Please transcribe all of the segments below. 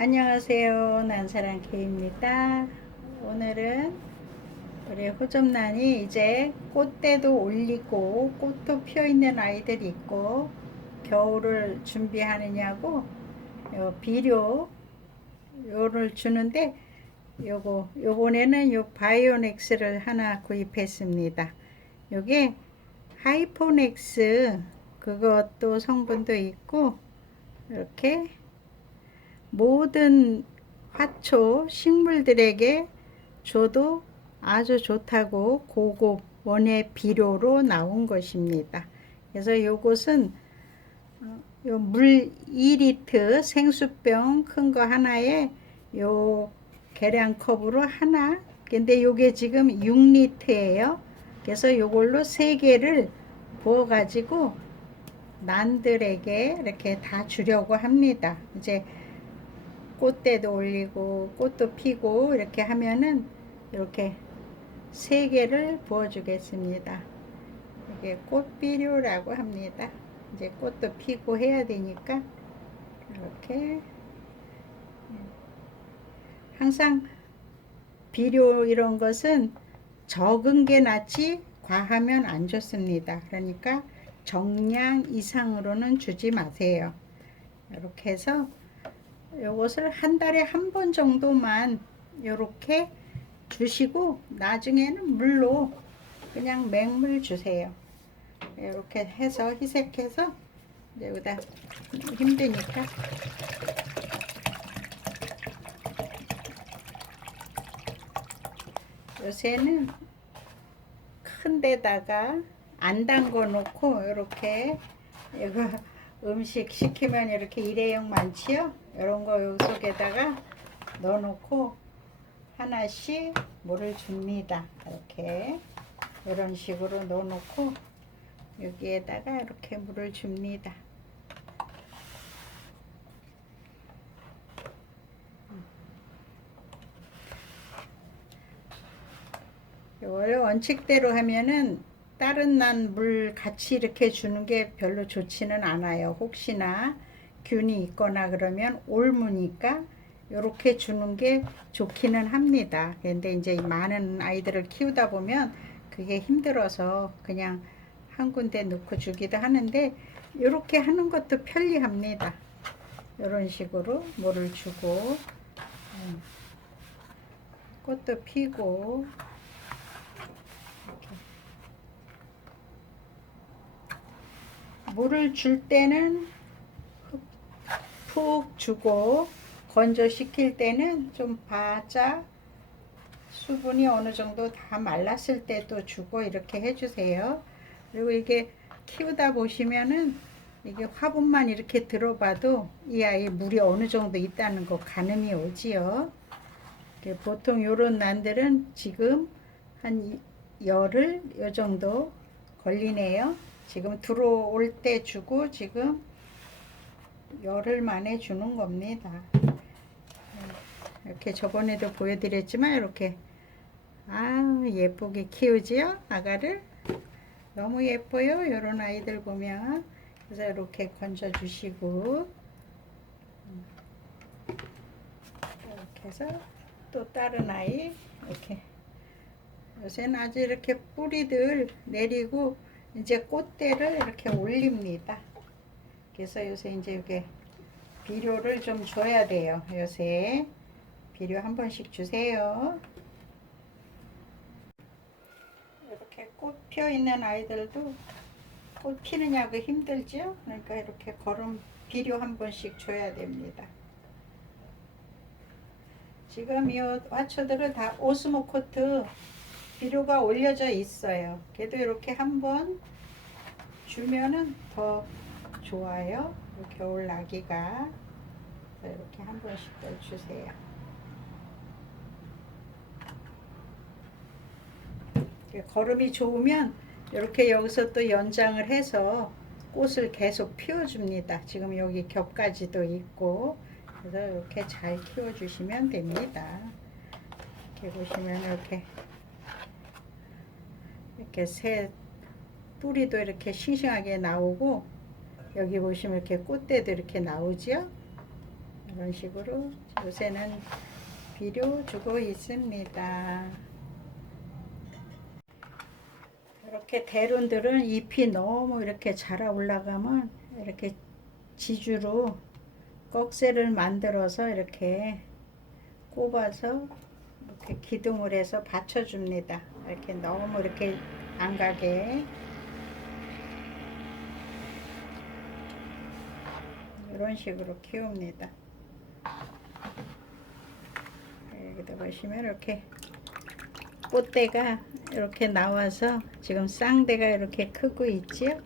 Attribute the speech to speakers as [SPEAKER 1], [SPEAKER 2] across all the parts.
[SPEAKER 1] 안녕하세요. 난사랑 K입니다. 오늘은 우리 호접란이 이제 꽃대도 올리고 꽃도 피어 있는 아이들이 있고 겨울을 준비하느냐고 요 비료 요를 주는데 요거 요번에는 요 바이오넥스를 하나 구입했습니다. 요게 하이포넥스 그것도 성분도 있고 이렇게 모든 화초 식물들에게 줘도 아주 좋다고 고급 원예 비료로 나온 것입니다. 그래서 요것은 어, 요물 2리터 생수병 큰 거 하나에 요 계량컵으로 하나 근데 요게 지금 6리터예요. 그래서 요걸로 세 개를 부어 가지고 난들에게 이렇게 다 주려고 합니다. 이제 꽃대도 올리고 꽃도 피고 이렇게 하면은 이렇게 세 개를 부어 주겠습니다. 이게 꽃비료라고 합니다. 이제 꽃도 피고 해야 되니까 이렇게 항상 비료 이런 것은 적은 게 낫지 과하면 안 좋습니다. 그러니까 정량 이상으로는 주지 마세요. 이렇게 해서 요것을 한 달에 한 번 정도만 이렇게 주시고 나중에는 물로 그냥 맹물 주세요. 이렇게 해서 희색해서 이제 여기다 힘드니까 요새는 큰 데다가 안 담궈 놓고 이렇게 이거 음식 시키면 이렇게 일회용 많지요? 이런 거 요 속에다가 넣어 놓고 하나씩 물을 줍니다. 이렇게 이런 식으로 넣어 놓고 여기에다가 이렇게 물을 줍니다. 원래 원칙대로 하면은 다른 난 물 같이 이렇게 주는 게 별로 좋지는 않아요. 혹시나 균이 있거나 그러면 옮으니까 이렇게 주는 게 좋기는 합니다. 근데 이제 많은 아이들을 키우다 보면 그게 힘들어서 그냥 한 군데 넣고 주기도 하는데 이렇게 하는 것도 편리합니다. 이런 식으로 물을 주고 음, 꽃도 피고 이렇게 물을 줄 때는 푹 주고 건조시킬 때는 좀 바짝 수분이 어느 정도 다 말랐을 때도 주고 이렇게 해주세요. 그리고 이게 키우다 보시면은 이게 화분만 이렇게 들어봐도 이 아이 물이 어느 정도 있다는 거 가늠이 오지요. 보통 요런 난들은 지금 한 열흘 요 정도 걸리네요. 지금 들어올 때 주고 지금 열흘 만에 주는 겁니다. 이렇게 저번에도 보여드렸지만 이렇게 아 예쁘게 키우지요? 아가를? 너무 예뻐요? 이런 아이들 보면. 그래서 이렇게 건져 주시고. 이렇게 해서 또 다른 아이 이렇게. 요새는 아주 이렇게 뿌리들 내리고 이제 꽃대를 이렇게 올립니다. 그래서 요새 이제 이게 비료를 좀 줘야 돼요. 요새 비료 한 번씩 주세요. 이렇게 꽃 피어 있는 아이들도 꽃 피느냐고 힘들죠? 그러니까 이렇게 거름 비료 한 번씩 줘야 됩니다. 지금 이 화초들은 다 오스모코트 비료가 올려져 있어요. 그래도 이렇게 한번 주면은 더 좋아요. 겨울 나기가 이렇게 한 번씩들 주세요. 걸음이 좋으면 이렇게 여기서 또 연장을 해서 꽃을 계속 피워줍니다. 지금 여기 겹까지도 있고 그래서 이렇게 잘 키워주시면 됩니다. 이렇게 보시면 이렇게 이렇게 새 뿌리도 이렇게 싱싱하게 나오고 여기 보시면 이렇게 꽃대도 이렇게 나오지요. 이런 식으로 요새는 비료 주고 있습니다. 이렇게 대론들은 잎이 너무 이렇게 자라 올라가면 이렇게 지주로 꺽쇠를 만들어서 이렇게 꼽아서 이렇게 기둥을 해서 받쳐줍니다. 이렇게 너무 이렇게 안 가게 이런 식으로 키웁니다. 여기다 보시면 이렇게 꽃대가 이렇게 나와서 지금 쌍대가 이렇게 크고 있지요.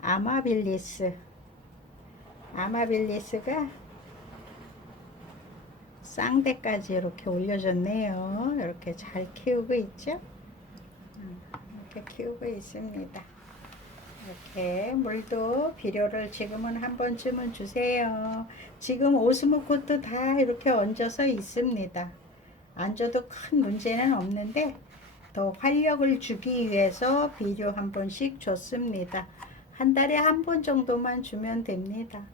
[SPEAKER 1] 아마빌리스 아마빌리스가 쌍대까지 이렇게 올려줬네요. 이렇게 잘 키우고 있죠. 음, 이렇게 키우고 있습니다. 이렇게 물도 비료를 지금은 한 번쯤은 주세요. 지금 오스모코트 다 이렇게 얹어서 있습니다. 안 줘도 큰 문제는 없는데 더 활력을 주기 위해서 비료 한 번씩 줬습니다. 한 달에 한 번 정도만 주면 됩니다.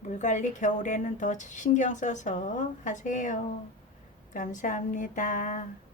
[SPEAKER 1] 물 관리 겨울에는 더 신경 써서 하세요. 감사합니다.